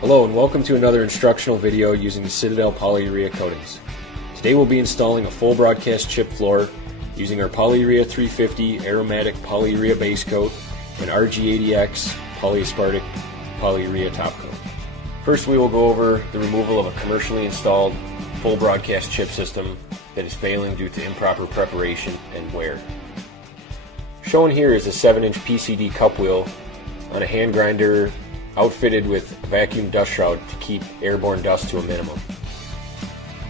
Hello and welcome to another instructional video using the Citadel Polyurea Coatings. Today we'll be installing a full broadcast chip floor using our Polyurea 350 aromatic polyurea base coat and RG80X polyaspartic polyurea top coat. First we will go over the removal of a commercially installed full broadcast chip system that is failing due to improper preparation and wear. Shown here is a 7-inch PCD cup wheel on a hand grinder outfitted with a vacuum dust shroud to keep airborne dust to a minimum.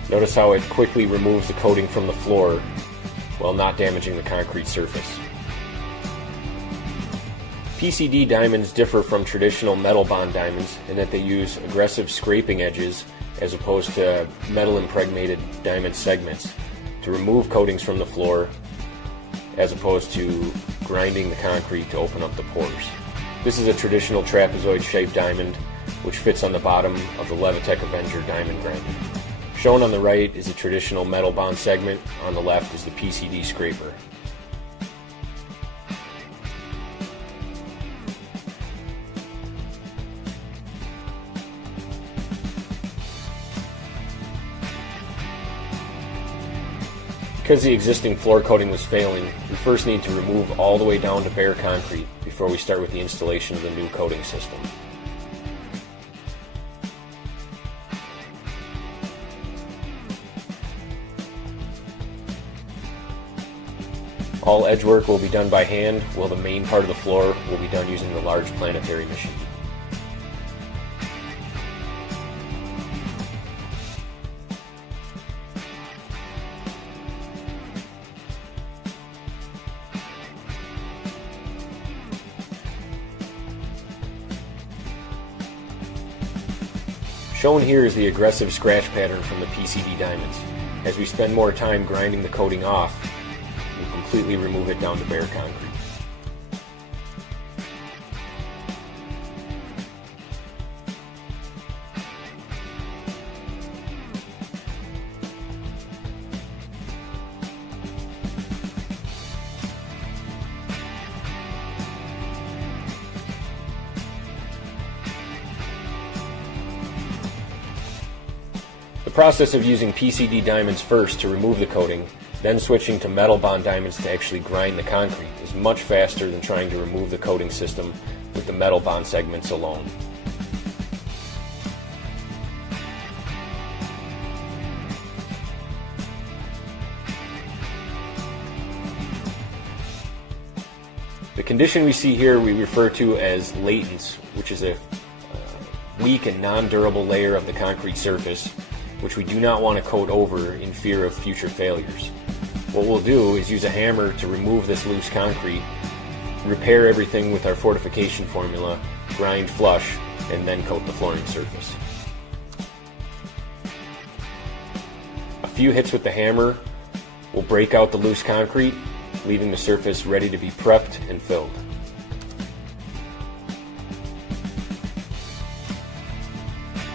Notice how it quickly removes the coating from the floor while not damaging the concrete surface. PCD diamonds differ from traditional metal bond diamonds in that they use aggressive scraping edges as opposed to metal impregnated diamond segments to remove coatings from the floor as opposed to grinding the concrete to open up the pores. This is a traditional trapezoid-shaped diamond which fits on the bottom of the Levitech Avenger diamond grinder. Shown on the right is a traditional metal bond segment, on the left is the PCD scraper. Because the existing floor coating was failing, we first need to remove all the way down to bare concrete before we start with the installation of the new coating system. All edge work will be done by hand, while the main part of the floor will be done using the large planetary machine. Shown here is the aggressive scratch pattern from the PCD diamonds. As we spend more time grinding the coating off, we'll completely remove it down to bare concrete. The process of using PCD diamonds first to remove the coating, then switching to metal bond diamonds to actually grind the concrete is much faster than trying to remove the coating system with the metal bond segments alone. The condition we see here we refer to as latence, which is a weak and non-durable layer of the concrete surface which we do not want to coat over in fear of future failures. What we'll do is use a hammer to remove this loose concrete, repair everything with our fortification formula, grind flush, and then coat the flooring surface. A few hits with the hammer will break out the loose concrete, leaving the surface ready to be prepped and filled.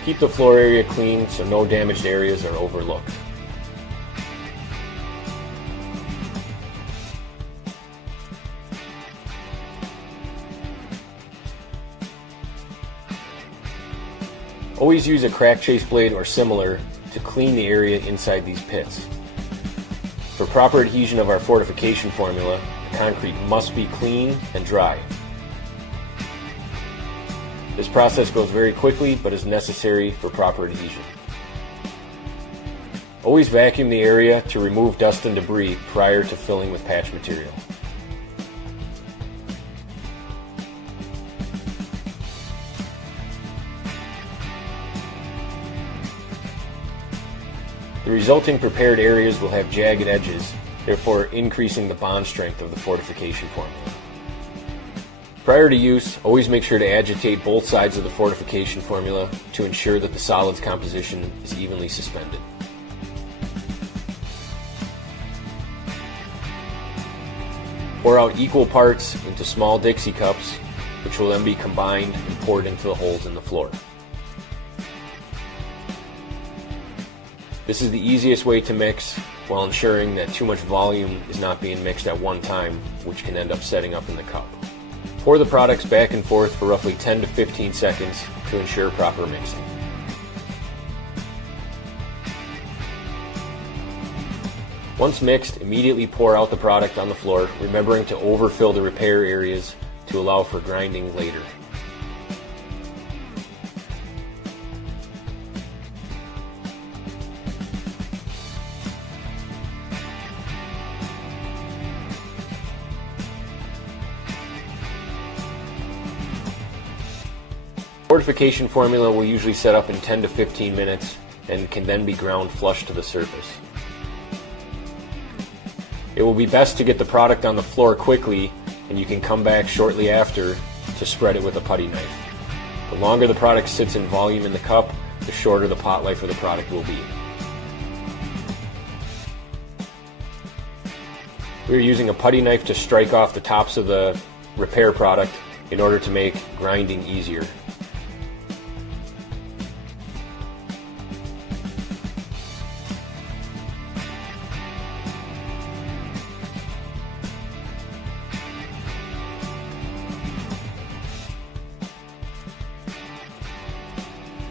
Keep the floor area clean so no damaged areas are overlooked. Always use a crack chase blade or similar to clean the area inside these pits. For proper adhesion of our fortification formula, the concrete must be clean and dry. This process goes very quickly but is necessary for proper adhesion. Always vacuum the area to remove dust and debris prior to filling with patch material. The resulting prepared areas will have jagged edges, therefore increasing the bond strength of the fortification formula. Prior to use, always make sure to agitate both sides of the fortification formula to ensure that the solids composition is evenly suspended. Pour out equal parts into small Dixie cups, which will then be combined and poured into the holes in the floor. This is the easiest way to mix while ensuring that too much volume is not being mixed at one time, which can end up setting up in the cup. Pour the products back and forth for roughly 10 to 15 seconds to ensure proper mixing. Once mixed, immediately pour out the product on the floor, remembering to overfill the repair areas to allow for grinding later. Fortification formula will usually set up in 10 to 15 minutes and can then be ground flush to the surface. It will be best to get the product on the floor quickly, and you can come back shortly after to spread it with a putty knife. The longer the product sits in volume in the cup, the shorter the pot life of the product will be. We are using a putty knife to strike off the tops of the repair product in order to make grinding easier.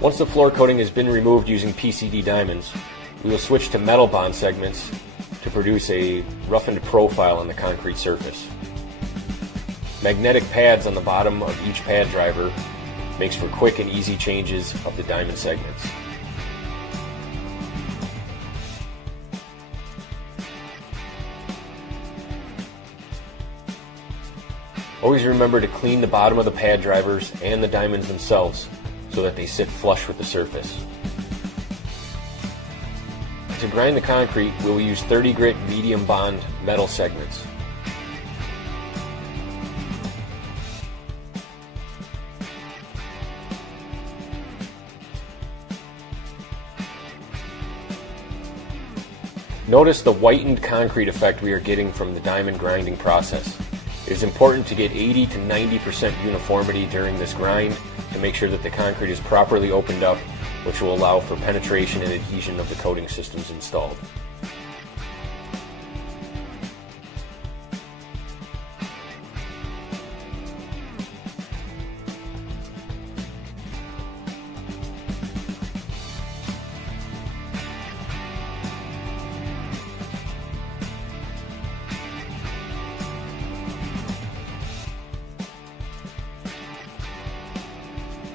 Once the floor coating has been removed using PCD diamonds, we will switch to metal bond segments to produce a roughened profile on the concrete surface. Magnetic pads on the bottom of each pad driver makes for quick and easy changes of the diamond segments. Always remember to clean the bottom of the pad drivers and the diamonds themselves so that they sit flush with the surface. To grind the concrete, we will use 30 grit medium bond metal segments. Notice the whitened concrete effect we are getting from the diamond grinding process. It is important to get 80 to 90% uniformity during this grind to make sure that the concrete is properly opened up, which will allow for penetration and adhesion of the coating systems installed.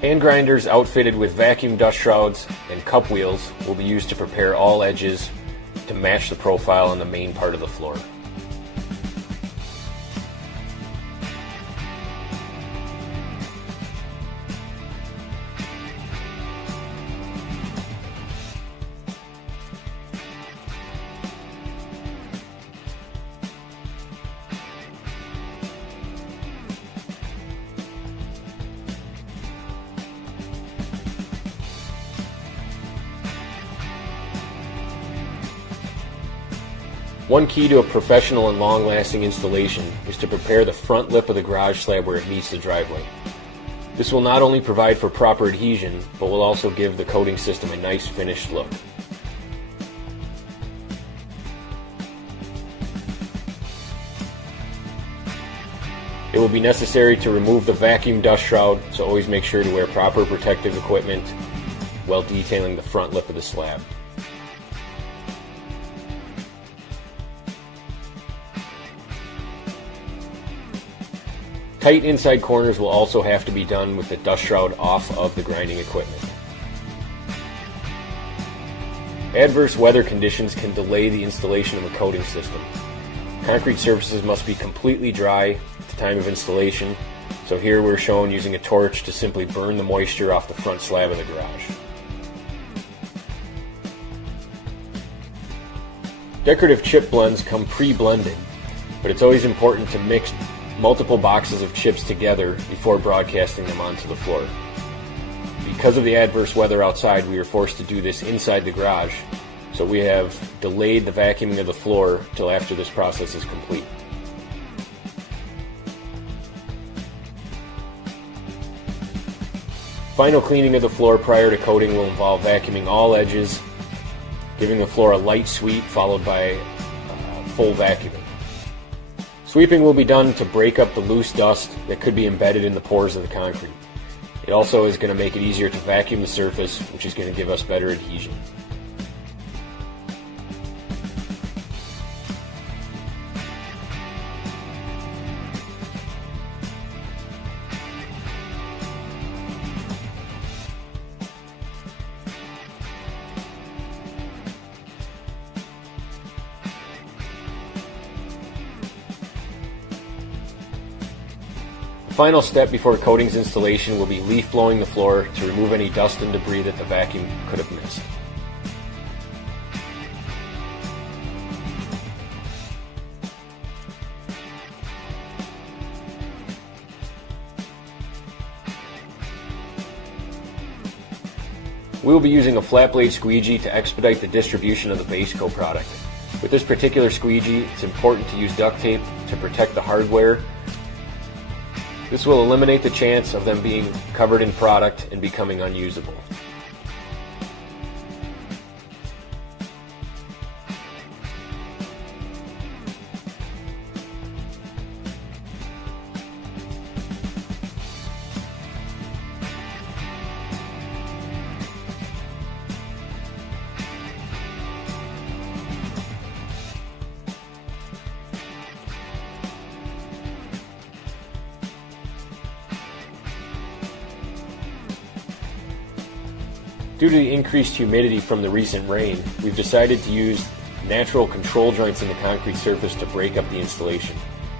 Hand grinders outfitted with vacuum dust shrouds and cup wheels will be used to prepare all edges to match the profile on the main part of the floor. One key to a professional and long-lasting installation is to prepare the front lip of the garage slab where it meets the driveway. This will not only provide for proper adhesion, but will also give the coating system a nice finished look. It will be necessary to remove the vacuum dust shroud, so always make sure to wear proper protective equipment while detailing the front lip of the slab. Tight inside corners will also have to be done with the dust shroud off of the grinding equipment. Adverse weather conditions can delay the installation of a coating system. Concrete surfaces must be completely dry at the time of installation, so here we're shown using a torch to simply burn the moisture off the front slab of the garage. Decorative chip blends come pre-blended, but it's always important to mix multiple boxes of chips together before broadcasting them onto the floor. Because of the adverse weather outside, we are forced to do this inside the garage, so we have delayed the vacuuming of the floor till after this process is complete. Final cleaning of the floor prior to coating will involve vacuuming all edges, giving the floor a light sweep followed by full vacuuming. Sweeping will be done to break up the loose dust that could be embedded in the pores of the concrete. It also is going to make it easier to vacuum the surface, which is going to give us better adhesion. The final step before coatings installation will be leaf blowing the floor to remove any dust and debris that the vacuum could have missed. We will be using a flat blade squeegee to expedite the distribution of the base coat product. With this particular squeegee, it's important to use duct tape to protect the hardware. This will eliminate the chance of them being covered in product and becoming unusable. Due to the increased humidity from the recent rain, we've decided to use natural control joints in the concrete surface to break up the installation,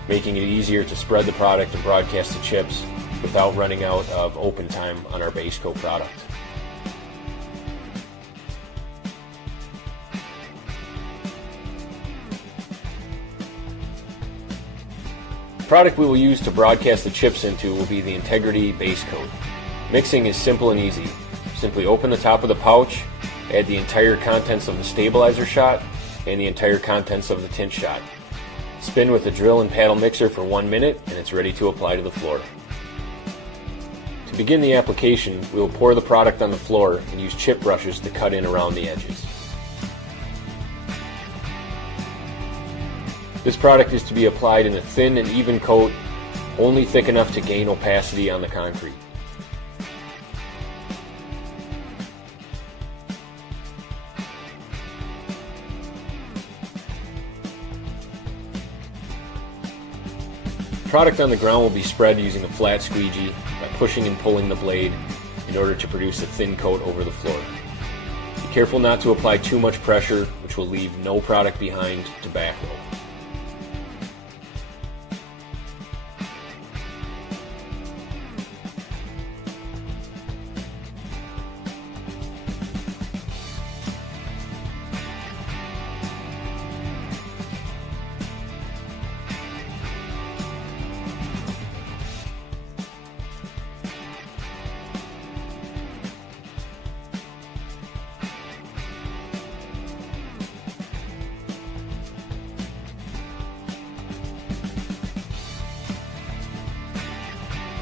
making it easier to spread the product and broadcast the chips without running out of open time on our base coat product. The product we will use to broadcast the chips into will be the Integrity base coat. Mixing is simple and easy. Simply open the top of the pouch, add the entire contents of the stabilizer shot and the entire contents of the tint shot. Spin with the drill and paddle mixer for 1 minute and it's ready to apply to the floor. To begin the application, we will pour the product on the floor and use chip brushes to cut in around the edges. This product is to be applied in a thin and even coat, only thick enough to gain opacity on the concrete. Product on the ground will be spread using a flat squeegee by pushing and pulling the blade in order to produce a thin coat over the floor. Be careful not to apply too much pressure, which will leave no product behind to backroll.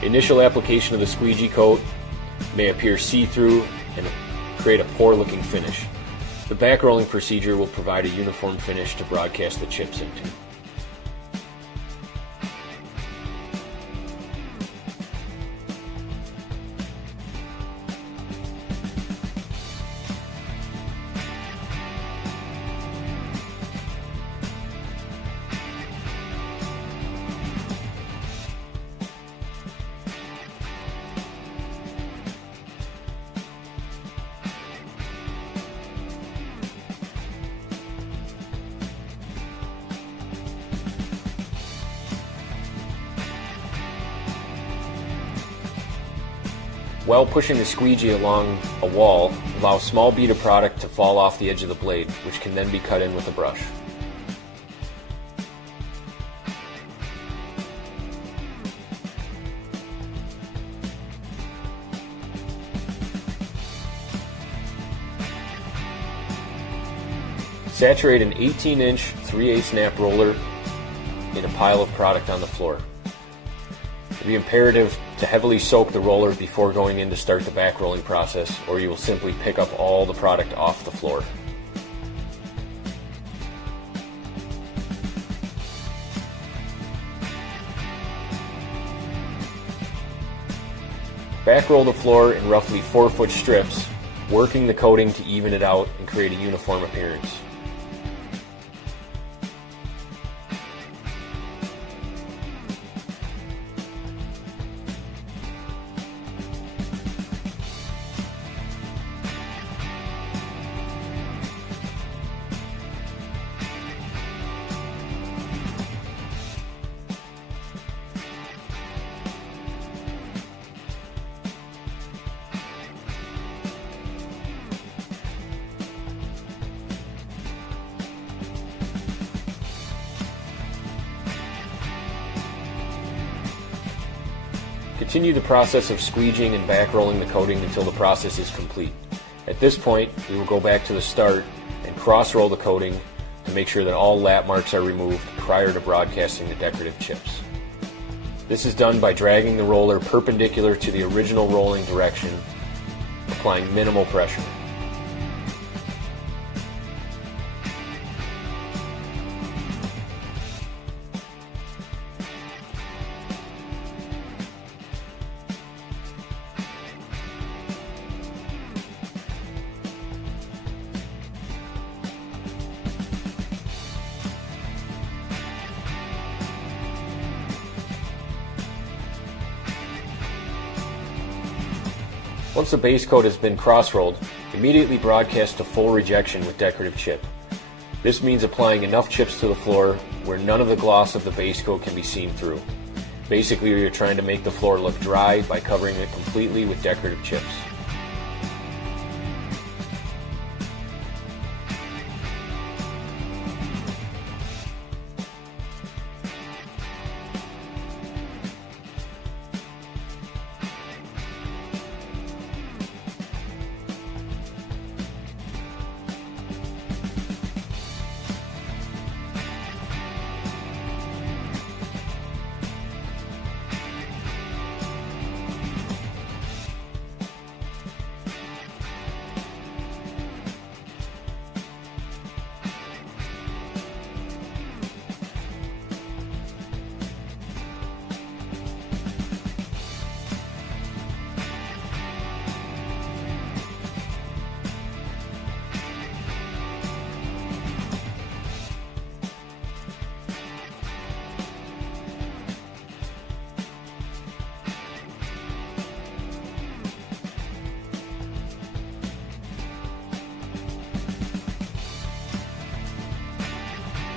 Initial application of the squeegee coat may appear see-through and create a poor-looking finish. The back-rolling procedure will provide a uniform finish to broadcast the chips into. While pushing the squeegee along a wall, allow a small bead of product to fall off the edge of the blade, which can then be cut in with a brush. Saturate an 18-inch 3/8 snap roller in a pile of product on the floor. It will be imperative to heavily soak the roller before going in to start the back rolling process, or you will simply pick up all the product off the floor. Back roll the floor in roughly 4-foot strips, working the coating to even it out and create a uniform appearance. Continue the process of squeegeeing and back rolling the coating until the process is complete. At this point, we will go back to the start and cross roll the coating to make sure that all lap marks are removed prior to broadcasting the decorative chips. This is done by dragging the roller perpendicular to the original rolling direction, applying minimal pressure. Once the base coat has been cross-rolled, immediately broadcast to full rejection with decorative chip. This means applying enough chips to the floor where none of the gloss of the base coat can be seen through. Basically, you're trying to make the floor look dry by covering it completely with decorative chips.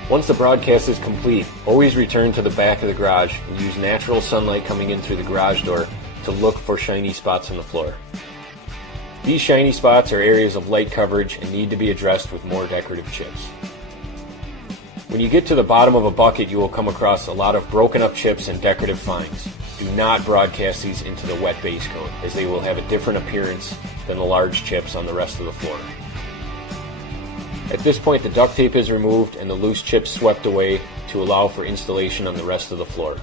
Once the broadcast is complete, always return to the back of the garage and use natural sunlight coming in through the garage door to look for shiny spots on the floor. These shiny spots are areas of light coverage and need to be addressed with more decorative chips. When you get to the bottom of a bucket, you will come across a lot of broken up chips and decorative fines. Do not broadcast these into the wet base coat, as they will have a different appearance than the large chips on the rest of the floor. At this point, the duct tape is removed and the loose chips swept away to allow for installation on the rest of the floor.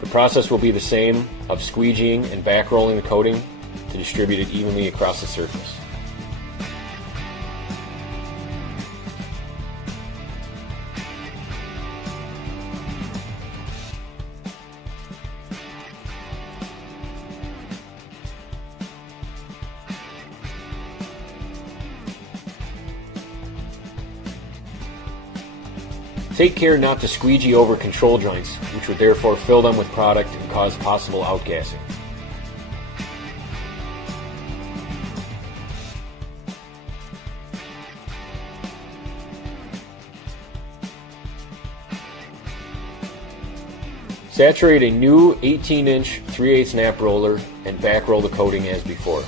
The process will be the same of squeegeeing and back rolling the coating to distribute it evenly across the surface. Take care not to squeegee over control joints, which would therefore fill them with product and cause possible outgassing. Saturate a new 18-inch 3/8 nap roller and back roll the coating as before.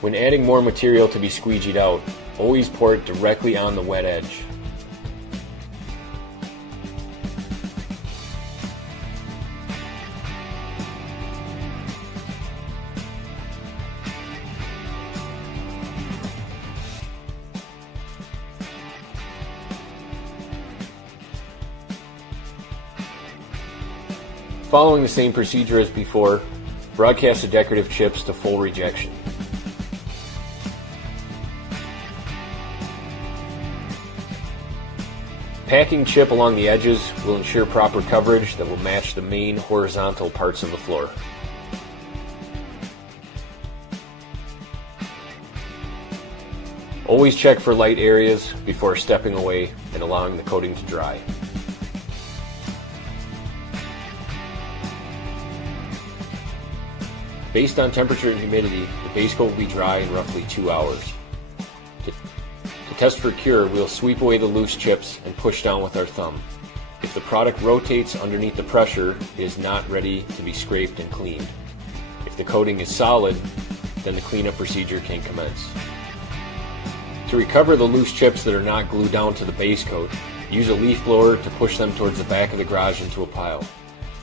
When adding more material to be squeegeed out, always pour it directly on the wet edge. Following the same procedure as before, broadcast the decorative chips to full rejection. Packing chip along the edges will ensure proper coverage that will match the main horizontal parts of the floor. Always check for light areas before stepping away and allowing the coating to dry. Based on temperature and humidity, the base coat will be dry in roughly 2 hours. To test for cure, we'll sweep away the loose chips and push down with our thumb. If the product rotates underneath the pressure, it is not ready to be scraped and cleaned. If the coating is solid, then the cleanup procedure can commence. To recover the loose chips that are not glued down to the base coat, use a leaf blower to push them towards the back of the garage into a pile.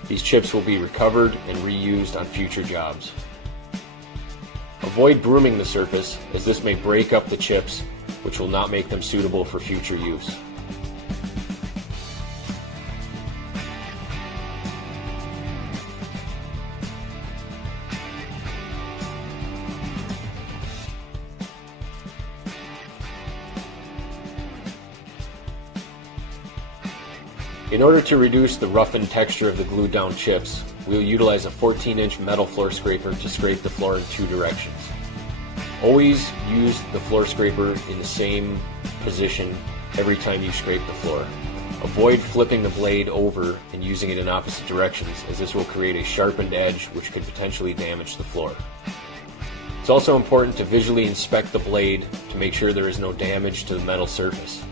These chips will be recovered and reused on future jobs. Avoid brooming the surface, as this may break up the chips, which will not make them suitable for future use. In order to reduce the roughened texture of the glued down chips, we will utilize a 14-inch metal floor scraper to scrape the floor in 2 directions. Always use the floor scraper in the same position every time you scrape the floor. Avoid flipping the blade over and using it in opposite directions, as this will create a sharpened edge which could potentially damage the floor. It's also important to visually inspect the blade to make sure there is no damage to the metal surface.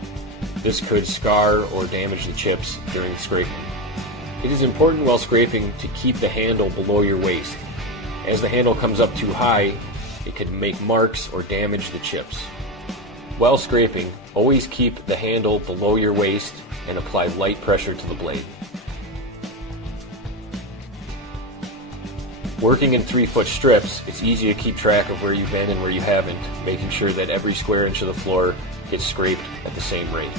This could scar or damage the chips during scraping. It is important while scraping to keep the handle below your waist. As the handle comes up too high, it could make marks or damage the chips. While scraping, always keep the handle below your waist and apply light pressure to the blade. Working in 3-foot strips, it's easy to keep track of where you've been and where you haven't, making sure that every square inch of the floor gets scraped at the same rate.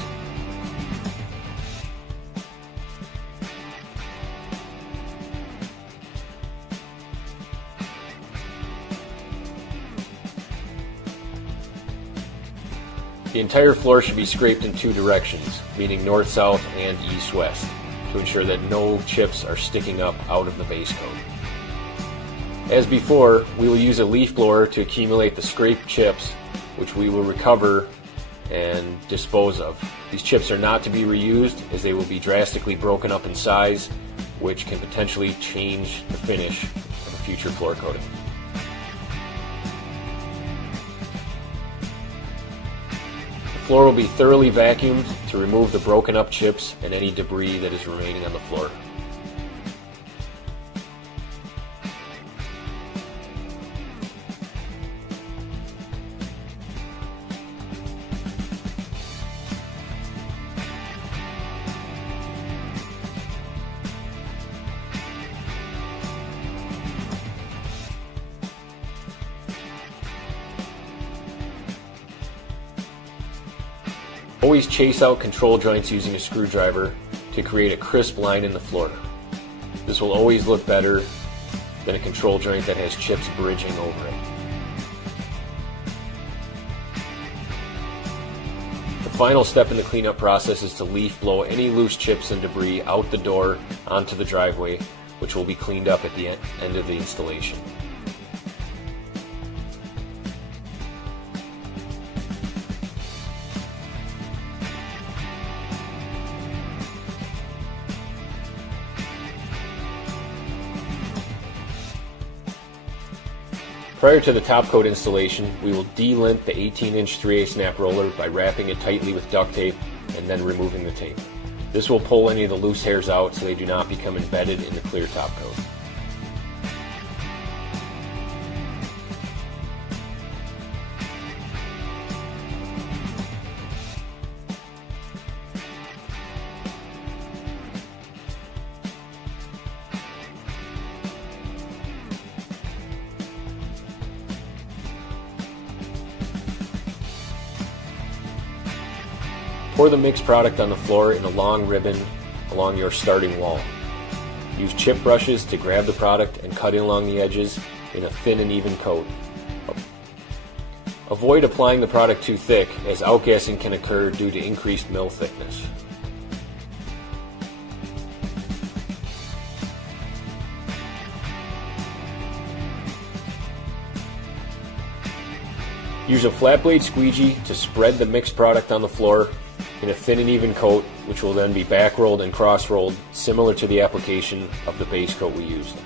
The entire floor should be scraped in 2 directions, meaning north-south and east-west, to ensure that no chips are sticking up out of the base coat. As before, we will use a leaf blower to accumulate the scraped chips, which we will recover and dispose of. These chips are not to be reused, as they will be drastically broken up in size, which can potentially change the finish of a future floor coating. The floor will be thoroughly vacuumed to remove the broken up chips and any debris that is remaining on the floor. Always chase out control joints using a screwdriver to create a crisp line in the floor. This will always look better than a control joint that has chips bridging over it. The final step in the cleanup process is to leaf blow any loose chips and debris out the door onto the driveway, which will be cleaned up at the end of the installation. Prior to the top coat installation, we will de-lint the 18-inch 3/8 snap roller by wrapping it tightly with duct tape and then removing the tape. This will pull any of the loose hairs out so they do not become embedded in the clear top coat. Pour the mixed product on the floor in a long ribbon along your starting wall. Use chip brushes to grab the product and cut in along the edges in a thin and even coat. Avoid applying the product too thick, as outgassing can occur due to increased mill thickness. Use a flat blade squeegee to spread the mixed product on the floor in a thin and even coat, which will then be back rolled and cross rolled, similar to the application of the base coat we used.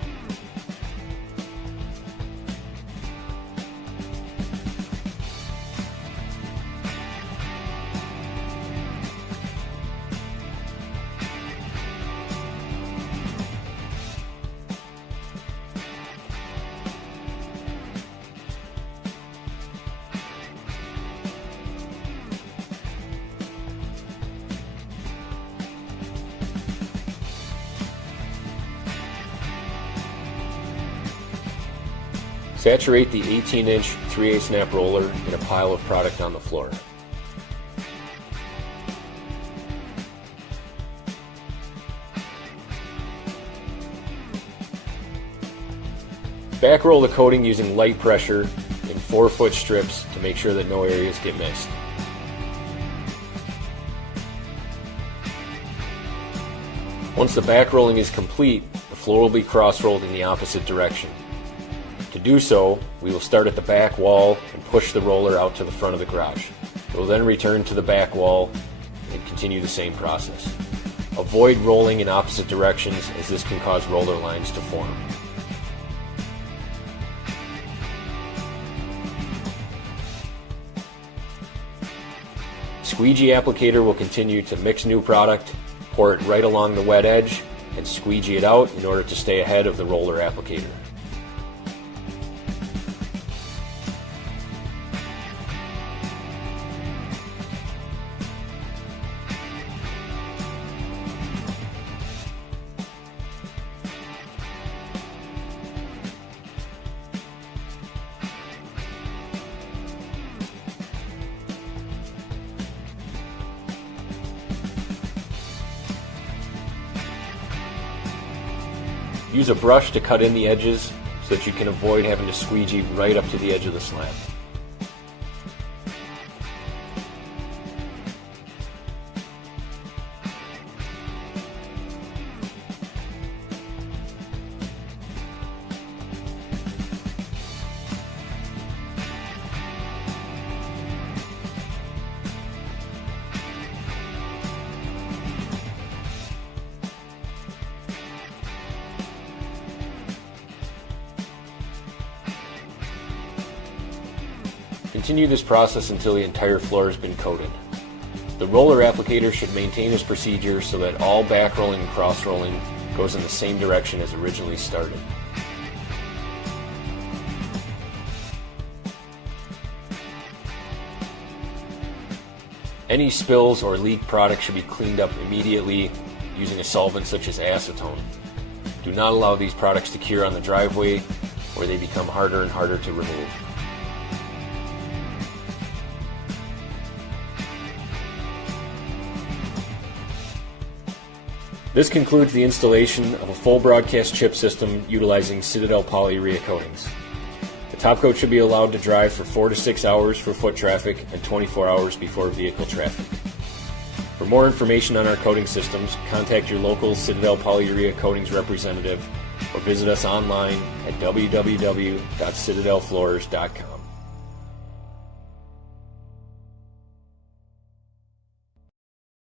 Saturate the 18-inch 3/8 snap roller in a pile of product on the floor. Back roll the coating using light pressure in 4-foot strips to make sure that no areas get missed. Once the back rolling is complete, the floor will be cross rolled in the opposite direction. To do so, we will start at the back wall and push the roller out to the front of the garage. It will then return to the back wall and continue the same process. Avoid rolling in opposite directions, as this can cause roller lines to form. Squeegee applicator will continue to mix new product, pour it right along the wet edge, and squeegee it out in order to stay ahead of the roller applicator. Use a brush to cut in the edges so that you can avoid having to squeegee right up to the edge of the slab. Continue this process until the entire floor has been coated. The roller applicator should maintain this procedure so that all back rolling and cross rolling goes in the same direction as originally started. Any spills or leaked product should be cleaned up immediately using a solvent such as acetone. Do not allow these products to cure on the driveway, where they become harder and harder to remove. This concludes the installation of a full broadcast chip system utilizing Citadel Polyurea Coatings. The top coat should be allowed to dry for 4 to 6 hours for foot traffic and 24 hours before vehicle traffic. For more information on our coating systems, contact your local Citadel Polyurea Coatings representative or visit us online at www.citadelfloors.com.